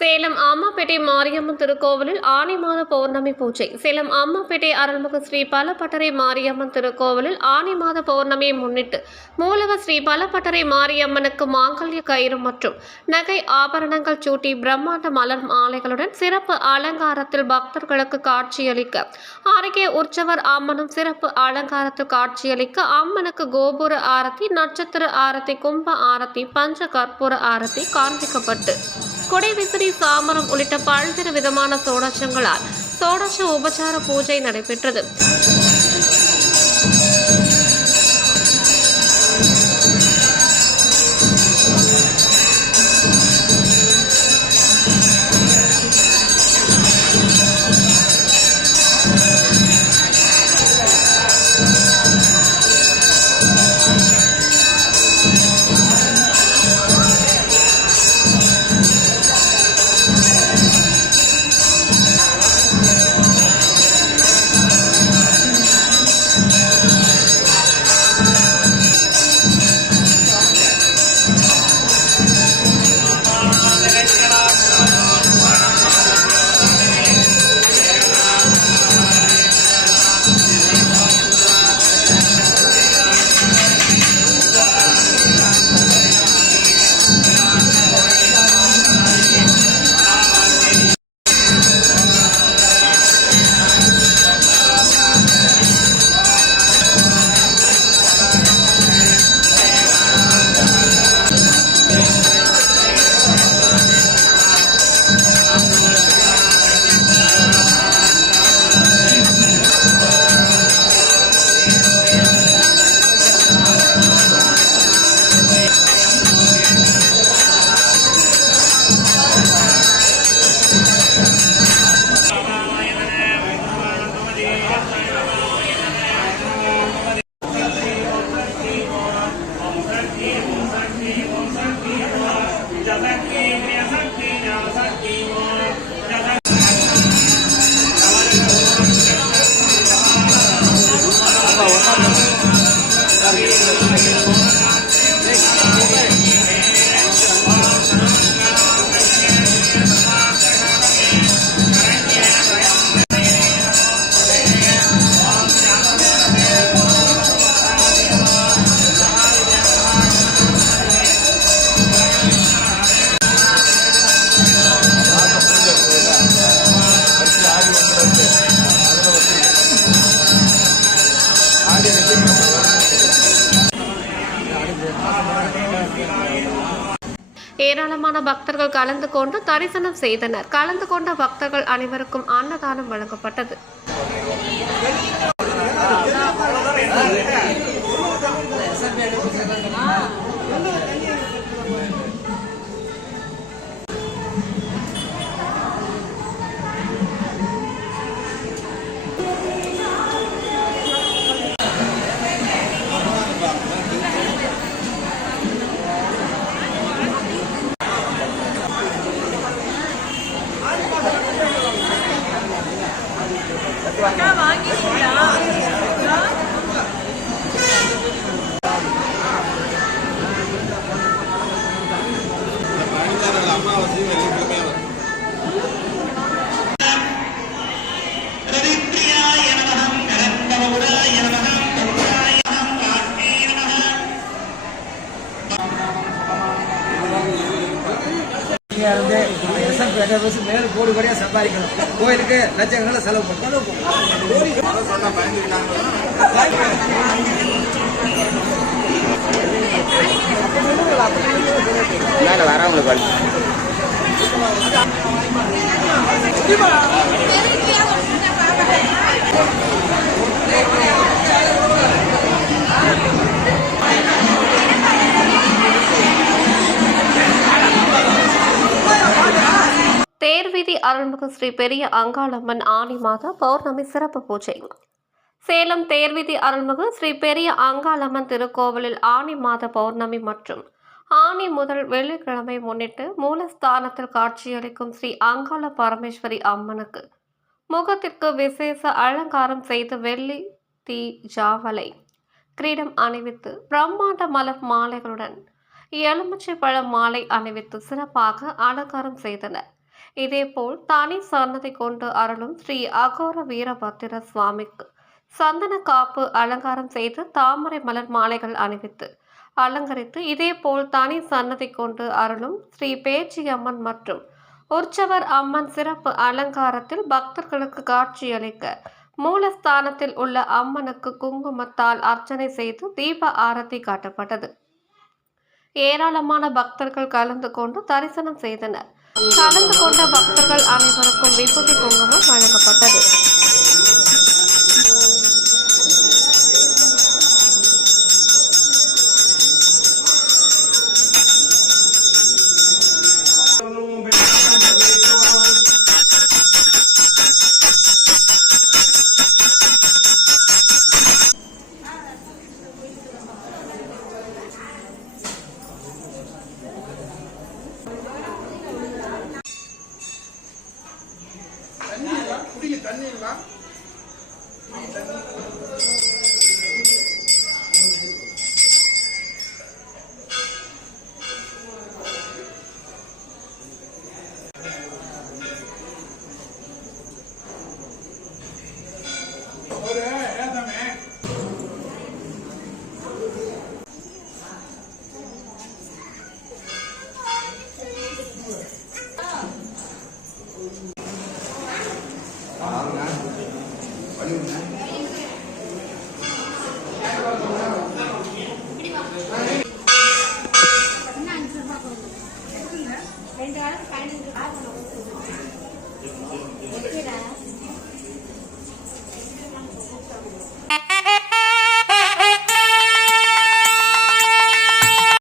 சேலம் அம்மாப்பேட்டை மாரியம்மன் திருக்கோவிலில் ஆனி மாத பௌர்ணமி பூஜை. சேலம் அம்மாப்பேட்டை அருள்மிகு ஸ்ரீ பலப்பட்டறை மாரியம்மன் திருக்கோவிலில் ஆனி மாத பௌர்ணமியை முன்னிட்டு மூலவர் ஸ்ரீ பலப்பட்டறை மாரியம்மனுக்கு மாங்கல்ய கயிறு மற்றும் நகை ஆபரணங்கள் சூட்டி பிரம்மாண்ட மலர் மாலைகளுடன் சிறப்பு அலங்காரத்தில் பக்தர்களுக்கு காட்சியளிக்க அருகே உற்சவர் அம்மனும் சிறப்பு அலங்காரத்தில் காட்சியளிக்க அம்மனுக்கு கோபுர ஆரத்தி, நட்சத்திர ஆரத்தி, கும்ப ஆரத்தி, பஞ்ச கற்பூர ஆரத்தி காண்பிக்கப்பட்டு கொடை விசிறி, சாமரம் உள்ளிட்ட பல்வேறு விதமான சோடசங்களால் சோடச உபசார பூஜை நடைபெற்றது. ஏராளமான பக்தர்கள் கலந்து கொண்டு தரிசனம் செய்தனர். கலந்து கொண்ட பக்தர்கள் அனைவருக்கும் அன்னதானம் வழங்கப்பட்டது. மேல கோடி கோடியா சம்பாதிக்கணும். கோயிலுக்கு லட்சங்களை செலவு பண்ணணும். வரவங்களுக்கு தேர்வீதி அருள்மிகு ஸ்ரீ பெரிய அங்காளம்மன் ஆனி மாத பௌர்ணமி சிறப்பு பூஜை. சேலம் தேர்வீதி அருள்மிகு ஸ்ரீ பெரிய அங்காளம்மன் திருக்கோவிலில் ஆனி மாத பௌர்ணமி மற்றும் ஆனி முதல் வெள்ளிக்கிழமை முன்னிட்டு மூலஸ்தானத்தில் காட்சியளிக்கும் ஸ்ரீ அங்காள பரமேஸ்வரி அம்மனுக்கு முகத்திற்கு விசேஷ அலங்காரம் செய்து வெள்ளி தீ ஜாவலை கிரீடம் அணிவித்து பிரம்மாண்ட மலர் மாலைகளுடன் எலுமிச்சை பழ மாலை அணிவித்து சிறப்பாக அலங்காரம் செய்தனர். இதேபோல் தனி சன்னதி கொண்டு அருளும் ஸ்ரீ அகோர வீரபத்திர சுவாமிக்கு சந்தன காப்பு அலங்காரம் செய்து தாமரை மலர் மாலைகள் அணிவித்து அலங்கரித்து இதேபோல் தனி சன்னதி கொண்டு அருளும் ஸ்ரீ பேச்சியம்மன் மற்றும் உற்சவர் அம்மன் சிறப்பு அலங்காரத்தில் பக்தர்களுக்கு காட்சியளிக்க மூலஸ்தானத்தில் உள்ள அம்மனுக்கு குங்குமத்தால் அர்ச்சனை செய்து தீப ஆரத்தி காட்டப்பட்டது. ஏராளமான பக்தர்கள் கலந்து கொண்டு தரிசனம் செய்தனர். கலந்து கொண்ட பக்தர்கள் அனைவருக்கும் விபூதி குங்குமம் வழங்கப்பட்டது.